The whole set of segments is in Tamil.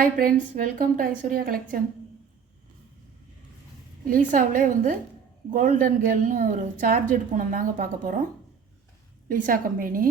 Hi friends, welcome to Aishwarya collection. லீசாவிலே கோல்டன் கேர்ள்னு ஒரு சார்ஜட் பூனம் தாங்க பார்க்க போகிறோம். Lisa company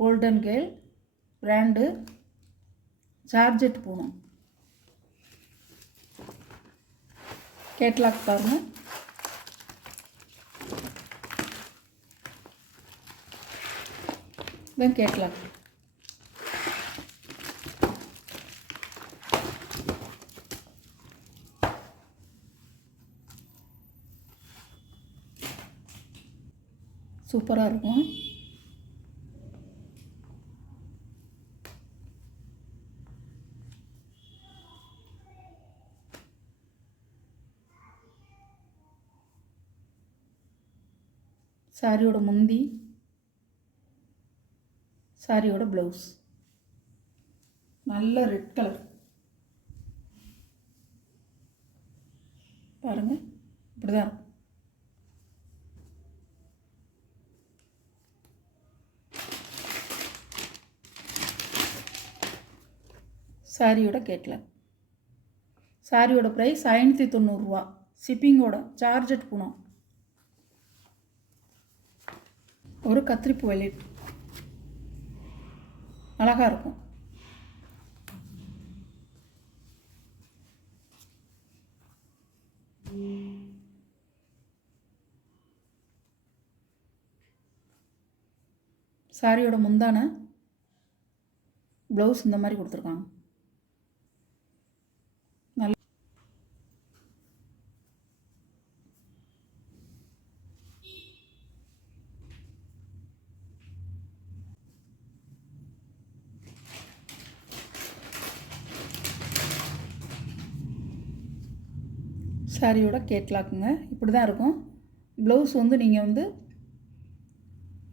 golden girl brand georgette Poonam. Catalogue பாருங்கள். இதுதான் கேட்லாக். சூப்பராக இருக்கும். சாரியோட முந்தி, சாரியோட ப்ளவுஸ் நல்ல ரெட் கலர் பாருங்கள். இப்படி தான் இருக்கும். சாரியோட கேட்லாக். சாரியோட ப்ரைஸ் 590 ரூபா. ஷிப்பிங்கோட சார்ஜட் பூனம். ஒரு கத்திரிப்பு வெள்ளிட் அழகாக இருக்கும். சாரியோட முந்தான ப்ளவுஸ் இந்த மாதிரி கொடுத்துருக்காங்க. நல்ல சாரியோட கேட்லாக்குங்க. இப்படி தான் இருக்கும். ப்ளவுஸ் நீங்கள்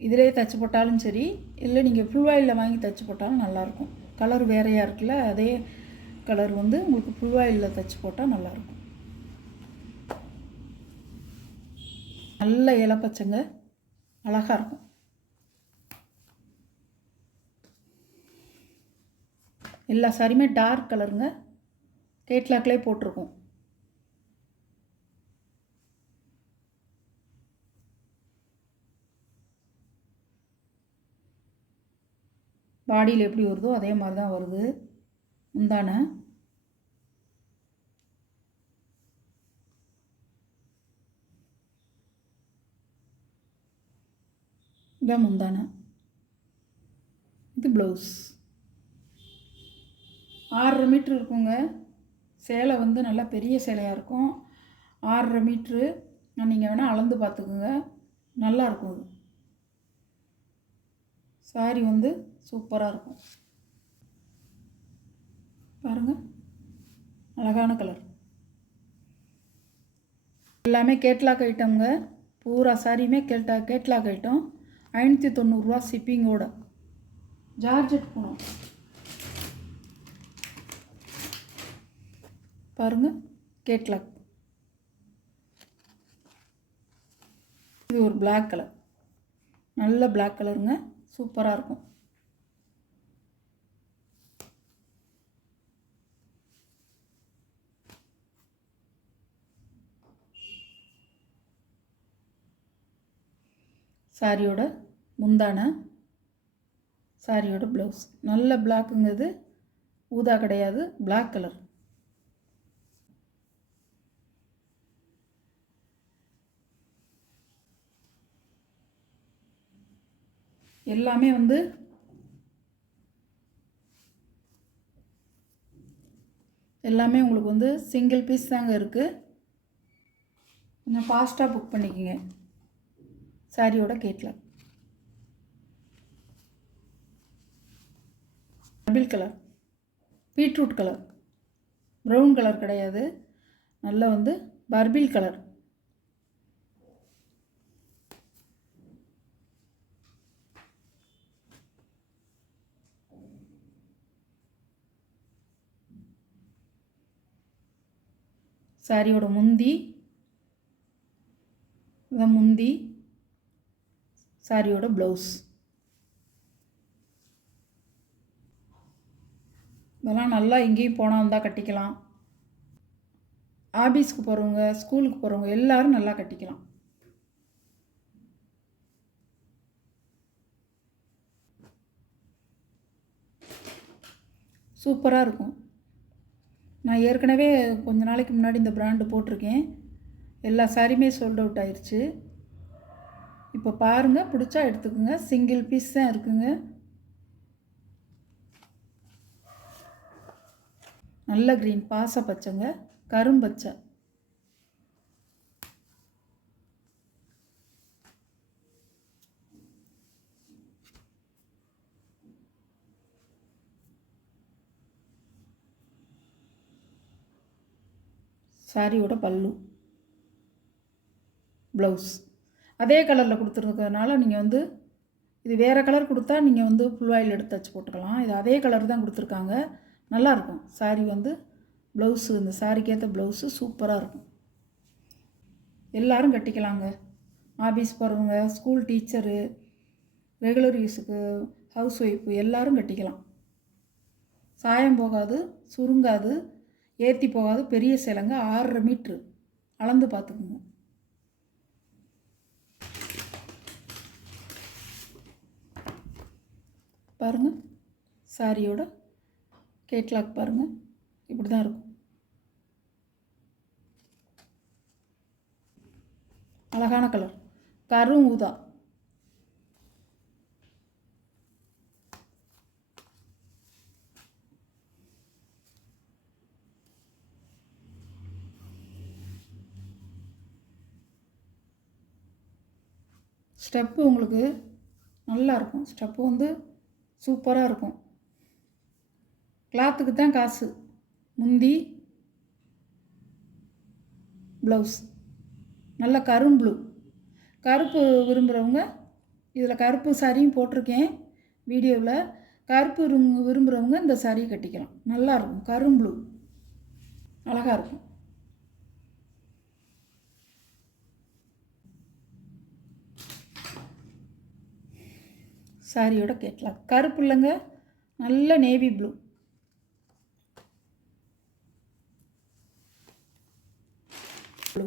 இதிலே தைச்சி போட்டாலும் சரி, இல்லை நீங்கள் ஃபுல் ஆயிலில் வாங்கி தைச்சி போட்டாலும் நல்லாயிருக்கும். கலர் வேறையாக இருக்குல்ல, அதே கலர் உங்களுக்கு ஃபுல் ஆயிலில் தைச்சி போட்டால் நல்லாயிருக்கும். நல்ல இலப்பச்சங்க, அழகாக இருக்கும். எல்லா சாரியுமே டார்க் கலருங்க. கேட்லாக்லேயே போட்டிருக்கோம். பாடியில் எப்படி வருதோ அதே மாதிரி தான் வருது. முந்தான இதான் முந்தான. இது ப்ளவுஸ். 6.5 மீட்ரு இருக்குங்க. சேலை நல்லா பெரிய சேலையாக இருக்கும். 6.5 மீட்ரு. நீங்கள் வேணால் அளந்து பார்த்துக்குங்க. நல்லாயிருக்கும். அது சாரி சூப்பராக இருக்கும். பாருங்கள், அழகான கலர். எல்லாமே கேட்லாக் ஐட்டம்ங்க. பூரா சாரியுமே கேட்லாக் ஐட்டம். 590 ரூபா ஷிப்பிங்கோட. ஜார்ஜெட் பூனம் பாருங்கள். கேட்லாக். இது ஒரு பிளாக் கலர், நல்ல பிளாக் கலருங்க. சூப்பராக இருக்கும். சாரியோட முந்தான, சாரியோட ப்ளவுஸ் நல்ல பிளாக்குங்கிறது. ஊதா கிடையாது, பிளாக் கலர். எல்லாமே எல்லாமே உங்களுக்கு சிங்கிள் பீஸ் தாங்க இருக்குது. கொஞ்சம் ஃபாஸ்ட்டாக புக் பண்ணிக்கோங்க. சாரியோட catalogue. Purple colour, beetroot colour, brown colour கிடையாது. நல்ல பர்பிள் கலர். சாரியோட முந்தி, இதான் முந்தி. சாரியோட ப்ளவுஸ் இதெல்லாம் நல்லா எங்கேயும் போனால் வந்தால் கட்டிக்கலாம். ஆஃபீஸ்க்கு போகிறவங்க, ஸ்கூலுக்கு போகிறவங்க எல்லோரும் நல்லா கட்டிக்கலாம். சூப்பராக இருக்கும். நான் ஏற்கனவே கொஞ்ச நாளைக்கு முன்னாடி இந்த பிராண்டு போட்டிருக்கேன். எல்லா சாரியுமே சோல்ட் அவுட் ஆயிடுச்சு. இப்போ பாருங்கள், பிடிச்சா எடுத்துக்கோங்க. சிங்கிள் பீஸ் தான் இருக்குங்க. நல்ல க்ரீன், பாச பச்சைங்க, கரும்பச்சை. சாரியோட பல்லு, ப்ளவுஸ் அதே கலரில் கொடுத்துருக்கிறதுனால நீங்கள் வந்து இது வேறு கலர் கொடுத்தா நீங்கள் வந்து ஃபுல் ஆயில் எடுத்து தச்சு போட்டுக்கலாம். இது அதே கலர் தான் கொடுத்துருக்காங்க. நல்லாயிருக்கும். சாரி வந்து ப்ளவுஸு, இந்த சாரிக்கு ஏற்ற ப்ளவுஸு சூப்பராக இருக்கும். எல்லோரும் கட்டிக்கலாங்க. ஆஃபீஸ் போகிறவங்க, ஸ்கூல் டீச்சரு, ரெகுலர் யூஸுக்கு, ஹவுஸ் ஒய்ஃபு எல்லோரும் கட்டிக்கலாம். சாயம் போகாது, சுருங்காது, ஏற்றி போகாது. பெரிய சேலைங்க, 6.5 மீட்ரு. அளந்து பார்த்துக்குங்க. பாருங்கள், சாரியோட கேட்லாக் பாருங்கள், இப்படி தான் இருக்கும். அழகான கலர், கரும் ஊதா. ஸ்டெப்பு உங்களுக்கு நல்லாயிருக்கும். ஸ்டெப்பு வந்து சூப்பராக இருக்கும். கிளாத்துக்கு தான் காசு. முந்தி, ப்ளவுஸ் நல்ல கரும்புளு. கருப்பு விரும்புகிறவங்க, இதில் கருப்பு சாரியும் போட்டிருக்கேன் வீடியோவில். கருப்பு விரும்புகிறவங்க இந்த சாரியை கட்டிக்கலாம். நல்லாயிருக்கும். கரும்புளு அழகாக இருக்கும். சாரியோட கேட்லாக் கருப்பு இல்லைங்க, நல்ல நேவி ப்ளூ. ப்ளூ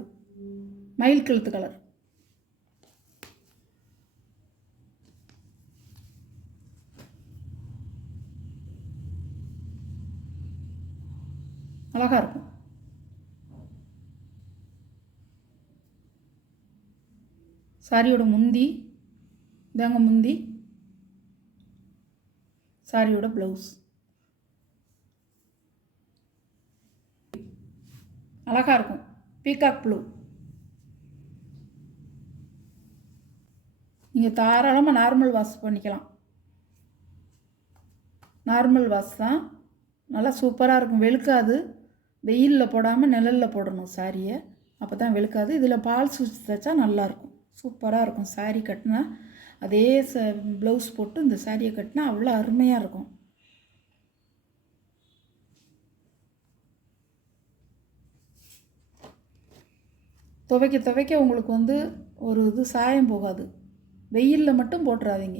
மயில் கழுத்து கலர். அழகாக இருக்கும். சாரியோட முந்தி இதாங்க, முந்தி. சாரியோட ப்ளவுஸ் அழகாக இருக்கும். Peacock blue. நீங்கள் தாராளமாக நார்மல் வாஷ் பண்ணிக்கலாம். நார்மல் வாஷ் தான், நல்லா சூப்பராக இருக்கும். வெளுக்காது. வெயிலில் போடாமல் நிழலில் போடணும் சாரியை, அப்போ தான் வெளுக்காது. இதில் பால் சுவிட்ச் தைச்சா நல்லாயிருக்கும். சூப்பராக இருக்கும். சாரி கட்டினா அதே ப்ளவுஸ் போட்டு இந்த சாரியை கட்டினா அவ்வளோ அருமையாக இருக்கும். துவைக்க துவைக்க உங்களுக்கு வந்து ஒரு இது சாயம் போகாது. வெயிலில் மட்டும் போட்டுறாதீங்க.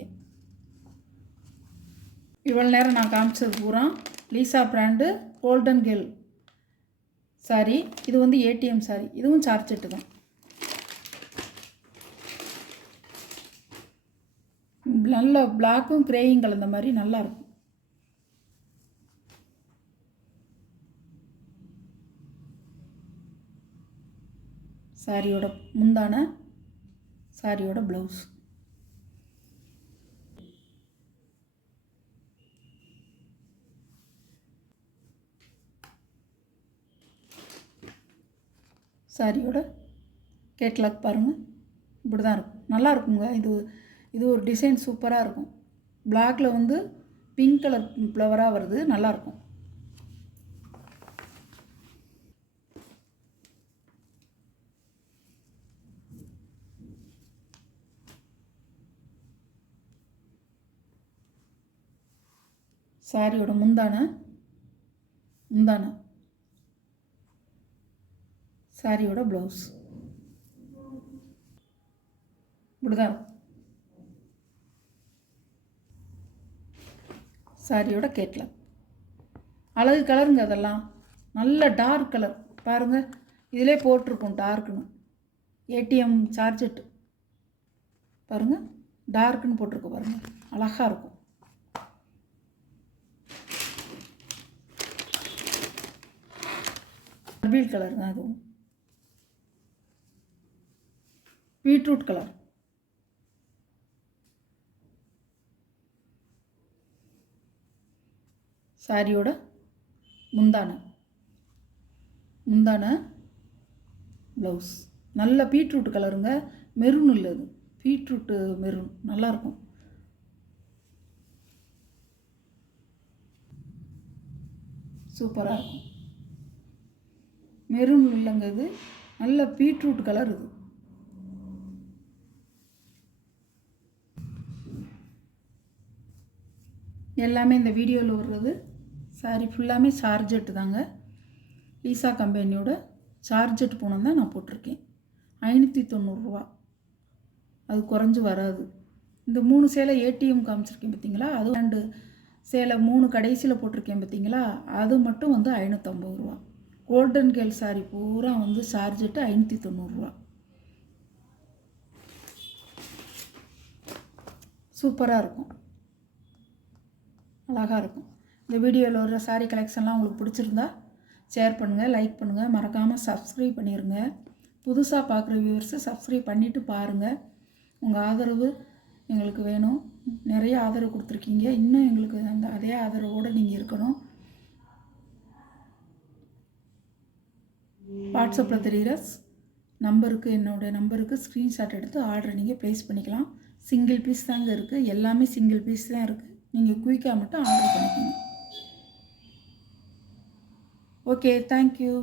இவ்வளோ நேரம் நான் காமிச்சது பூரா Lisa brand golden girl sorry. இது வந்து ஏடிஎம் சாரி. இதுவும் சார்ஜெட்டு தான். நல்ல பிளாக்கும் கிரேயும் கலந்த மாதிரி நல்லாயிருக்கும். சாரியோட முந்தான, சாரியோட ப்ளவுஸ். சாரியோட கேட்லாக் பாருங்கள், இப்படி தான் இருக்கும். நல்லா இருக்குங்க. இது ஒரு டிசைன் சூப்பராக இருக்கும். பிளாக்கில் வந்து பிங்க் கலர் ஃப்ளவராக வருது, நல்லாயிருக்கும். சாரியோட முந்தான, சாரியோட ப்ளவுஸ் இப்படிதான் இருக்கும். சாரியோட கேட்லாக். அழகு கலருங்க அதெல்லாம். நல்ல டார்க் கலர் பாருங்கள், இதிலே போட்டிருக்கோம் டார்க்குன்னு. ஏடிஎம் சார்ஜெட்டு பாருங்கள், டார்க்குன்னு போட்டிருக்கு பாருங்கள், அழகாக இருக்கும். பர்பிள் கலர் தான் அதுவும். Beetroot colour. சாரியோட முந்தானை ப்ளவுஸ் நல்ல பீட்ரூட் கலருங்க. மெரூன் இல்லை, அது பீட்ரூட்டு மெரூன், நல்லாயிருக்கும். சூப்பராக இருக்கும். மெரூன் இல்லைங்க, இது நல்ல பீட்ரூட் கலர். இது எல்லாமே இந்த வீடியோவில் வர்றது சாரி ஃபுல்லாமே சார்ஜெட்டு தாங்க. ஈசா கம்பெனியோட சார்ஜெட் பூனம் தான் நான் போட்டிருக்கேன். 590 ரூபா, அது குறைஞ்சி வராது. இந்த 3 சேலை ஏடிஎம் காமிச்சிருக்கேன் பார்த்தீங்களா, அது 2 சேலை 3 கடைசியில் போட்டிருக்கேன் பார்த்தீங்களா, அது மட்டும் வந்து 550 ரூபா. கோல்டன் கேர்ள் சாரி பூரா வந்து சார்ஜெட்டு 590 ரூபா. சூப்பராக இருக்கும், அழகாக இருக்கும். இந்த வீடியோவில் வர சாரீ கலெக்ஷன்லாம் உங்களுக்கு பிடிச்சிருந்தா ஷேர் பண்ணுங்கள், லைக் பண்ணுங்கள், மறக்காமல் சப்ஸ்கிரைப் பண்ணிடுங்க. புதுசாக பார்க்குற வியூவர்ஸு சப்ஸ்கிரைப் பண்ணிவிட்டு பாருங்கள். உங்கள் ஆதரவு எங்களுக்கு வேணும். நிறைய ஆதரவு கொடுத்துருக்கீங்க, இன்னும் எங்களுக்கு அதே ஆதரவோடு நீங்கள் இருக்கணும். வாட்ஸ்அப்பில் தெரிகிற நம்பருக்கு, என்னோடய நம்பருக்கு ஸ்க்ரீன்ஷாட் எடுத்து ஆர்டரை நீங்கள் ப்ளேஸ் பண்ணிக்கலாம். சிங்கிள் பீஸ் தாங்க இருக்குது, எல்லாமே சிங்கிள் பீஸ் தான் இருக்குது. நீங்கள் குயிக்காக மட்டும் ஆர்டர் பண்ணிக்கணும். Okay, thank you.